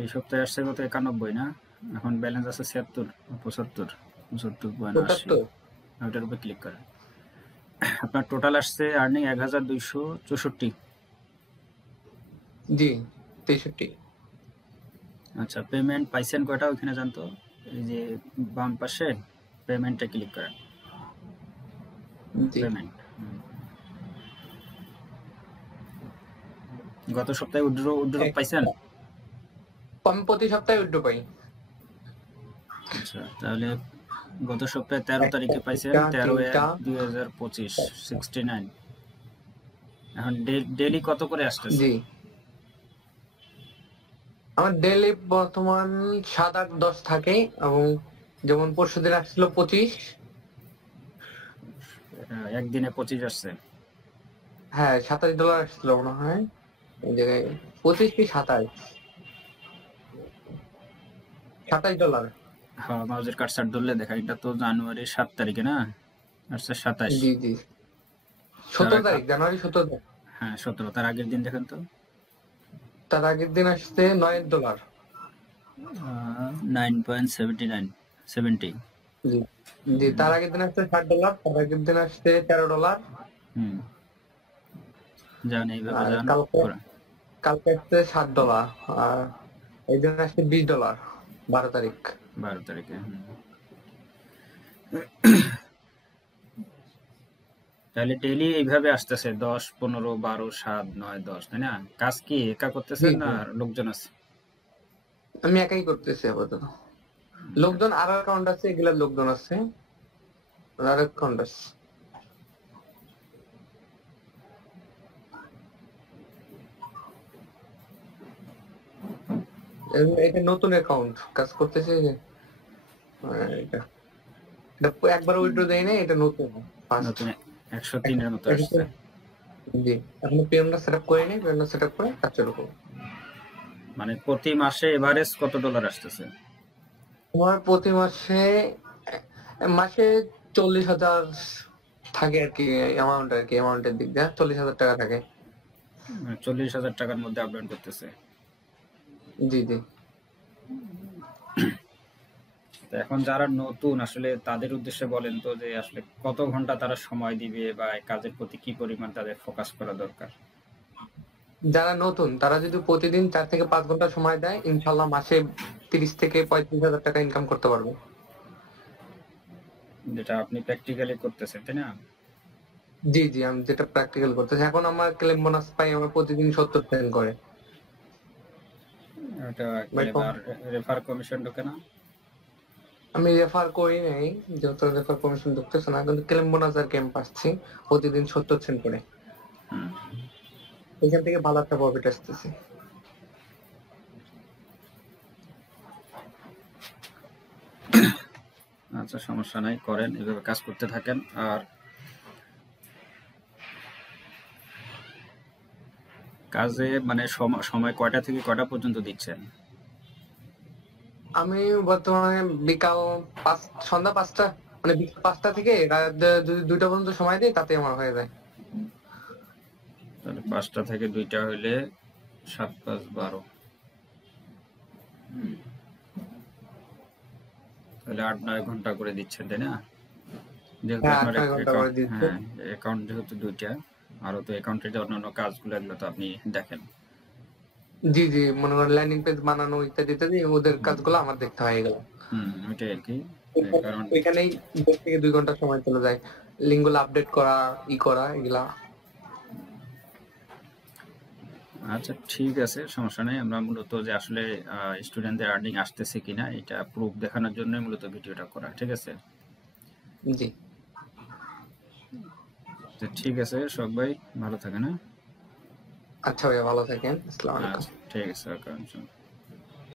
এই সপ্তাহে আসছে কত 91 না, এখন ব্যালেন্স আছে 76 75 75.80। ৭৭। ওটার উপর ক্লিক করেন। আপনার টোটাল আসছে আর্নিং 1264। জি 63। আচ্ছা, পেমেন্ট পাইছেন কয়টা ওইখানে জানতো? এই যে বাম পাশে পেমেন্টে ক্লিক করেন। জি পেমেন্ট গত সপ্তাহে উইথড্র পাইছেন? আমি প্রতি সপ্তাহে উইথড্র পাই। আচ্ছা, তাহলে গত সপ্তাহে 13 তারিখে পাইছেন, 13/1/2025 69। এখন ডেইলি কত করে আসতেছে? জি আমার ডেইলি বর্তমান 7, 8, 10 থাকে, এবং যেমন পরশুদিন আসছিল 25। একদিনে 25 আসছে। হ্যাঁ $27 আসছিল মনে হয়, এই জায়গায় 25 কি 27, $27। হ্যাঁ, মাউজের কার্সার ধরলে দেখা, এটা তো জানুয়ারির 7 তারিখে না, আসছে 27। জি জি 17 তারিখ, জানুয়ারি 17 তারিখ। হ্যাঁ 17, তার আগের দিন দেখেন তো। তার আগের দিন আসছে $9। 9.79 70। জি জি তার আগের দিন আসছে $60, তার আগের দিন আসছে $13। হুম, যান এইভাবে আর যান কালকে করেন। কালকে আসছে $7। আর এই দিন আসছে $20, 12 তারিখ। 12 তারিখে। তাহলে ডেইলি এইভাবে আসতেছে 10 15 12 7 9 10, তাই না? কাজ কি একা জি করতেছেন না জি লোকজন আছে? আমি একাই করতেছি আপাতত। লোকজন আর অ্যাকাউন্ট আছে, এগুলা লোকজন আছে, আর অ্যাকাউন্ট আছে। এটা নতুন অ্যাকাউন্ট, কাজ করতেছে যে। এটা এটা একবার উইথড্র দেই না, এটা নতুন ফার্স্ট। নতুন 103 এর মতো আসছে। জি এখন পেমেন্টটা সেটআপ করে নিই, পেমেন্টটা সেটআপ করে কাজ শুরু করব। মানে প্রতি মাসে এভারেজ কত ডলার আসতেছে? তোমার প্রতি মাসে মাসে 40,000 থাকে আর কি, অ্যামাউন্ট আর কি, অ্যামাউন্টের দিক দিয়ে $40,000 থাকে। 40,000 টাকার মধ্যে আপডাউন করতেছে। জি জি তো এখন যারা নতুন আসলে তাদের উদ্দেশ্যে বলেন তো, যে আসলে কত ঘন্টা তারা সময় দিবে বা এই কাজের প্রতি কি পরিমাণ তাদের ফোকাস করা দরকার? যারা নতুন তারা যদি প্রতিদিন 4 থেকে 5 ঘন্টা সময় দেয়, ইনশাল্লাহ মাসে 30 থেকে 35,000 টাকা ইনকাম করতে পারবে। যেটা আপনি প্র্যাকটিক্যালি করতেছেন, তাই না? জি জি আমি যেটা প্র্যাকটিক্যাল করতেছি, এখন আমার ক্লেম বোনাস পাই আমার প্রতিদিন 70 সেন্ট করে। এটা ভাই রেফার কমিশন ঢোকে না? আমি রেফার করি নাই, যেহেতু রেফার কমিশন ঢুকতেছে না, কিন্তু ক্লেম বোনাস আর ক্যাম্প পাচ্ছি প্রতিদিন 70 সেন্ট করে। এখান থেকে ভালো একটা প্রফিট আসতেছে। আচ্ছা, সমস্যা নাই, করেন এভাবে কাজ করতে থাকেন। আর কাজে মানে সময় কয়টা থেকে কয়টা পর্যন্ত দিচ্ছেন? আমি বর্তমানে বিকাল সন্ধ্যা 5টা, মানে বিকাল 5টা থেকে রাত যদি 2টা পর্যন্ত সময় দিই তাতে আমার হয়ে যায়। তাহলে 5টা থেকে 2টা হইলে 7 5 12, তাহলে 8 9 ঘন্টা করে দিচ্ছেন, তাই না? যেহেতু হ্যাঁ আপনার 8-9 ঘন্টা করে দিচ্ছি। হ্যাঁ, অ্যাকাউন্ট যেহেতু 2টা, আরও তো অ্যাকাউন্টের যে অন্যান্য কাজগুলো এগুলো তো আপনি দেখেন। জি জি মনে করেন ল্যান্ডিং পেজ বানানো ইত্যাদি ইত্যাদি, ওদের কাজগুলো আমার দেখতে হয় এগুলো। ওইটাই আর কি। কারণ ওইখানেই 1 থেকে 2 ঘন্টা সময় চলে যায়, লিঙ্ক গুলো আপডেট করা, করা এগুলা। আচ্ছা, ঠিক আছে, সমস্যা নেই। আমরা মূলত যে আসলে স্টুডেন্টদের আর্নিং আসতেছে কিনা এটা প্রুফ দেখানোর জন্য মূলত ভিডিওটা করা, ঠিক আছে? জি তো ঠিক আছে, সবাই ভালো থাকে না? আচ্ছা ভাইয়া, ভালো থাকেন, আসসালামু আলাইকুম। আচ্ছা, ঠিক আছে, ওকে।